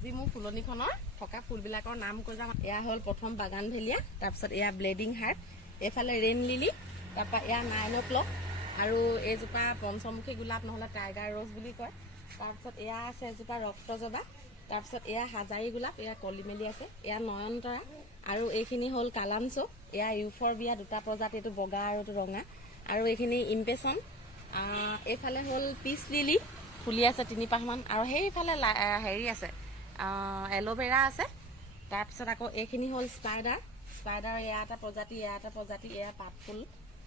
আজি মোৰ ফুলনিখনৰ থকা ফুলবিলাকৰ নাম কৈ যাম। এয়া হ'ল প্ৰথম বাগান ভেলিয়া, তাৰপিছত এয়া ব্লেডিং হাৰ্ট, এইফালে ৰেইন লিলি, তাৰপৰা এয়া 9 o'clock আৰু এইজোপা পঞ্চমুখী গোলাপ নহ'লে টাইগাৰ ৰ'জ বুলি কয়। তাৰপিছত এয়া আছে এজোপা ৰক্তজবা, তাৰপিছত এয়া হাজাৰী গোলাপ, এয়া কলি মেলি আছে, এয়া নয়নতৰা আৰু এইখিনি হ'ল কালামচো, এয়া ইউফৰবিয়া দুটা প্ৰজাতি, এইটো বগা আৰু এইটো ৰঙা, আৰু এইখিনি ইম্পেচন। এইফালে হ'ল পিচ লিলি ফুলি আছে 3-5মান, আৰু সেইফালে হেৰি আছে এল'ভেৰা আছে। তাৰপিছত আকৌ এইখিনি হ'ল স্পাইডাৰ, এয়া এটা প্ৰজাতি, এয়া এটা প্ৰজাতি, এয়া পাতফুল।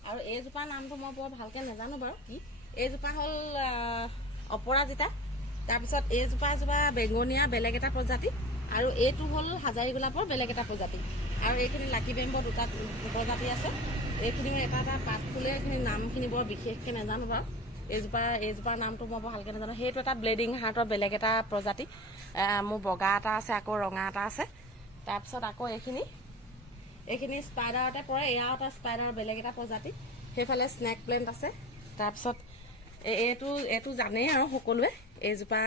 আৰু এইজোপাৰ নামটো মই বৰ ভালকৈ নাজানো বাৰু কি। এইজোপা হ'ল অপৰাজিতা, তাৰপিছত এজোপা বেঙনীয়া বেলেগ এটা প্ৰজাতি, আৰু এইটো হ'ল হাজাৰী গোলাপৰ বেলেগ এটা প্ৰজাতি, আৰু এইখিনি লাকি বেম্বৰ দুটা প্ৰজাতি আছে। এইখিনি এটা এটা পাত ফুলে, এইখিনি নামখিনি বৰ বিশেষকৈ নাজানো বাৰু। এইজোপাৰ নামটো মই ভালকৈ নাজানো। সেইটো এটা ব্লেডিং হাৰ্টৰ বেলেগ এটা প্ৰজাতি। মোৰ বগা এটা আছে, আকৌ ৰঙা এটা আছে। তাৰপিছত আকৌ এইখিনি স্পাইডাৰতে পৰে, এয়াও এটা স্পাইডাৰৰ বেলেগ এটা প্ৰজাতি। সেইফালে স্নেক প্লেণ্ট আছে। তাৰপিছত এইটো জানেই আৰু সকলোৱে, এইজোপা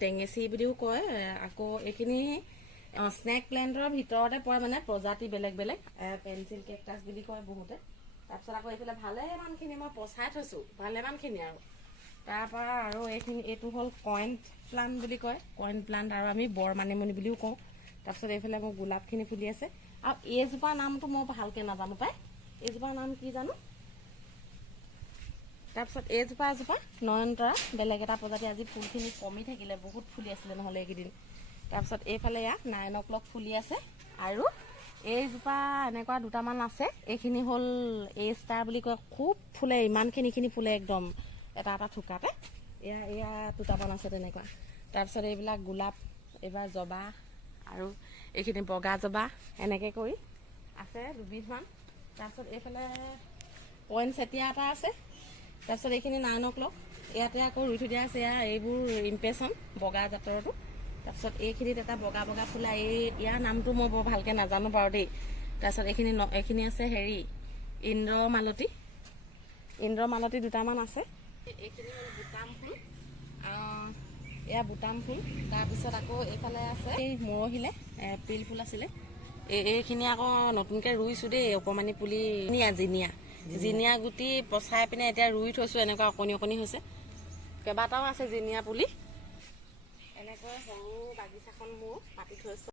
টেঙেচি বুলিও কয়। আকৌ এইখিনি স্নেক প্লেণ্টৰ ভিতৰতে পৰে, মানে প্ৰজাতি বেলেগ বেলেগ, পেঞ্চিল কেকটাছ বুলি কয় বহুতে। তাৰপিছত আকৌ এইফালে ভালেমানখিনি মই পচাই থৈছোঁ, ভালেমানখিনি আৰু তাৰপৰা আৰু এইটো হ'ল কইন প্লাণ্ট বুলি কয়, কইন প্লাণ্ট, আৰু আমি বৰ মানিমুনি বুলিও কওঁ। তাৰপিছত এইফালে মোৰ গোলাপখিনি ফুলি আছে। আৰু এইজোপাৰ নামটো মই ভালকৈ নাজানো পায়, এইজোপাৰ নাম কি জানো। তাৰপিছত এজোপা নয়নতৰা বেলেগ এটা প্ৰজাতি। আজি ফুলখিনি কমি থাকিলে, বহুত ফুলি আছিলে নহ'লে এইকেইদিন। তাৰপিছত এইফালে ইয়াত 9 o'clock ফুলি আছে, আৰু এইজোপা এনেকুৱা দুটামান আছে। এইখিনি হ'ল এ ষ্টাৰ বুলি কয়, খুব ফুলে, ইমানখিনি ফুলে একদম এটা এটা থোকাতে। এয়া দুটামান আছে তেনেকুৱা। তাৰপিছত এইবিলাক গোলাপ, এইবাৰ জবা, আৰু এইখিনি বগা জবা, এনেকৈ কৰি আছে 2বিধমান। তাৰপিছত এইফালে পইনচেটিয়া এটা আছে। তাৰপিছত এইখিনি 9 o'clock, ইয়াতে আকৌ ৰুই থৈ দিয়া আছে, এইবোৰ ইম্পেচন বগা জাতৰটো। তাৰপিছত এইখিনিত এটা বগা বগা ফুলা, ইয়াৰ নামটো মই বৰ ভালকৈ নাজানো বাৰু দেই। তাৰপিছত এইখিনি আছে হেৰি ইন্দ্ৰমালতী দুটামান আছে। এইখিনি হ'ল বুটাম ফুল, এয়া বুটাম ফুল। তাৰপিছত আকৌ এইফালে আছে এই মৰহিলে পিল ফুল আছিলে। এইখিনি আকৌ নতুনকৈ ৰুইছোঁ দেই, অকণমানি পুলি, জিনিয়া গুটি পচাই পিনে এতিয়া ৰুই থৈছোঁ। এনেকুৱা অকণি হৈছে, কেইবাটাও আছে জিনিয়া পুলি। এনেকৈ সৰু বাগিচাখন মোৰ পাতি থৈছোঁ।